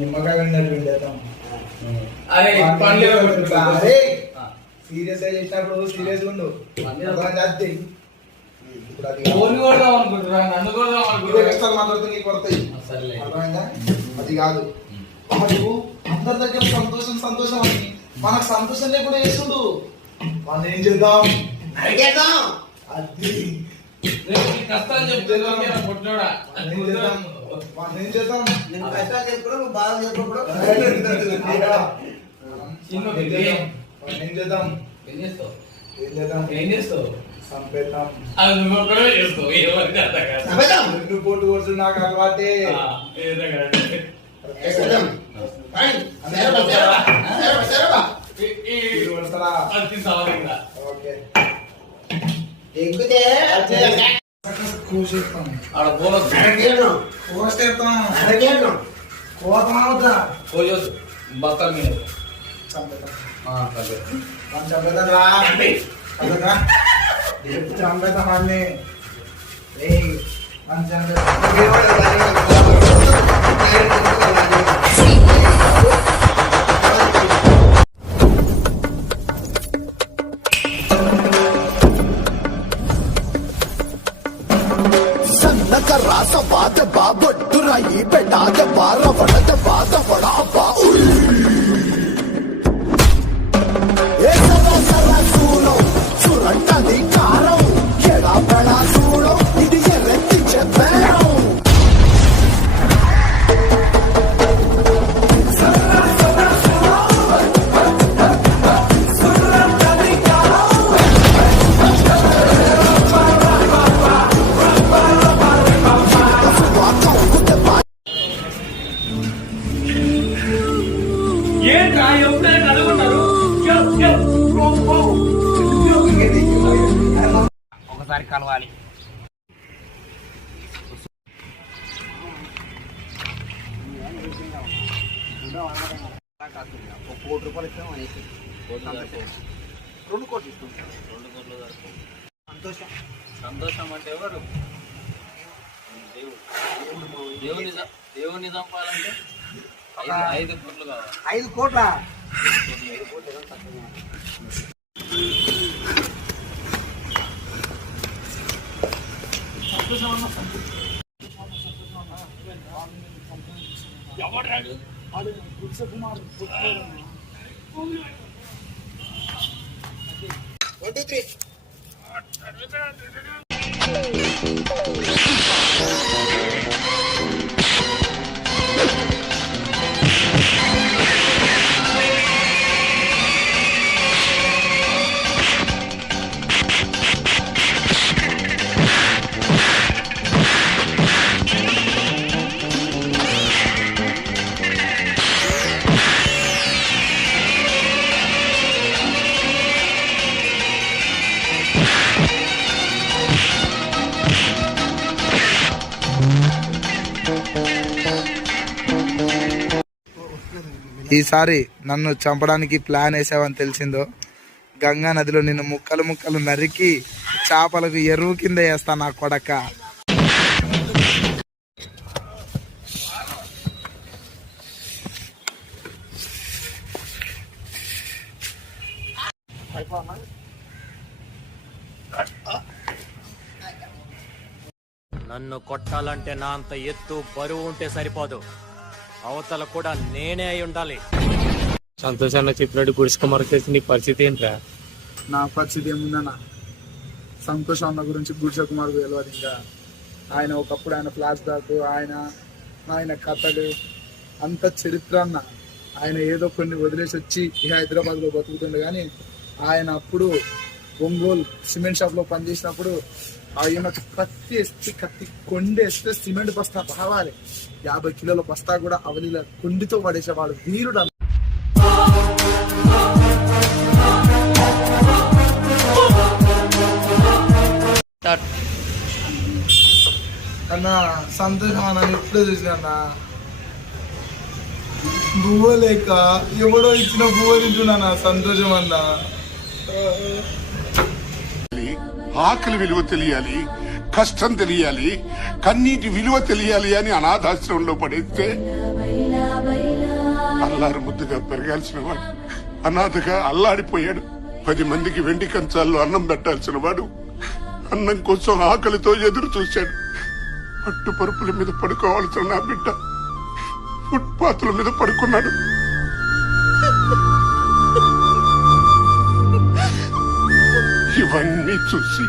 నిమ్మకాయ చేద్దాం. సీరియస్ గా చేసినప్పుడు సీరియస్ ఉండు. అది కాదు అందరి దగ్గర సంతోషం సంతోషం అని మనకు సంతోషం లేకుండా చేస్తుండు. మనం ఏం చేద్దాం? అది కష్టాలు చెప్తాను ఏం చేద్దాం? కష్టాలు చెప్పడం బాధ చెప్పడం ఏం చేద్దాం? ఏం చేస్తావు? సంపేద్దాం. రెండు పోటు కొడుతు నాకు అలవాటే. బక్కల మీద చంపేద్దామాన్ని సన్నక రాస బాధ బాబొట్టు రాయి పెట్టాద బార వడద బాధ వడా బా చూడండి కారం ఎడా పెడా చూడం ఇది ఎర్రెత్తి చెప్పాం ఒకసారి కలవాలి. ₹1 ఇస్తాం అనేసి 2 కోట్లు ఇస్తుంటాం. 2 కోట్లు సంతోషం. సంతోషం అంటే ఎవరు? దేవుని చంపాలంటే 5 కోట్లు కావాలి. 5 కోట్ల ఈసారి నన్ను చంపడానికి ప్లాన్ వేసావని తెలిసిందో గంగా నదిలో నిన్ను ముక్కలు ముక్కలు నరికి చేపలకు ఎరువు కింద వేస్తా నా కొడక. నన్ను కొట్టాలంటే నా అంత ఎత్తు బరువు ఉంటే సరిపోదు, అవతల కూడా నేనే అయి ఉండాలి. సంతోషాన్ని చెప్పినట్టు గుడిసి కుమార్ చేసి నీ పరిస్థితి ఏంట్రా? నా పరిస్థితి ఏముందన్న, సంతోషం అన్న గురించి గుడిసె కుమార్ తెలియదు. ఇంకా ఆయన ఒకప్పుడు ఆయన ఫ్లాష్ బ్యాక్, ఆయన కథలు అంత చరిత్ర అన్న. ఆయన ఏదో కొన్ని వదిలేసి వచ్చి హైదరాబాద్లో బతుకుతుండే, కానీ ఆయన అప్పుడు ఒంగోలు సిమెంట్ షాప్లో పనిచేసినప్పుడు ఆయన కత్తి కొండేస్తే సిమెంట్ బస్తా రావాలి, 50 కిలోల బస్తా కూడా అవలీల కొండితో పడేసేవాడు వీరుడు అన్న. సంతోషం అన్న ఇప్పుడే చూసినా, బువ్వ లేక ఎవడో ఇచ్చిన బువ్వ తింటున్నా సంతోషం అన్న. ఆకలి విలువ తెలియాలి, కష్టం తెలియాలి, కన్నీటి విలువ తెలియాలి అని అనాథాశ్రమంలో పడేస్తే అల్లారు ముద్దుగా పెరగాల్సిన వాడు అనాథగా అల్లాడిపోయాడు. 10 మందికి వెండి కంచాల్లో అన్నం పెట్టాల్సిన వాడు అన్నం కోసం ఆకలితో ఎదురు చూశాడు. పట్టు పరుపుల మీద పడుకోవాల్సిన నా బిడ్డ ఫుట్పాత్ల మీద పడుకున్నాడు. ఇవన్నీ చూసి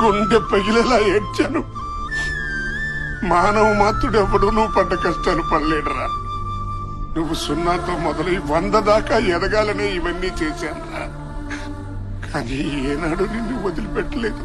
గుండె పగిలేలా ఏడ్చాను. మానవ మాత్రుడు ఎవడు నువ్వు పడ్డ కష్టాలు పడలేడురా. నువ్వు 0తో మొదలై 100 దాకా ఎదగాలనే ఇవన్నీ చేశానురా. కానీ ఏనాడు నిన్ను వదిలిపెట్టలేదు.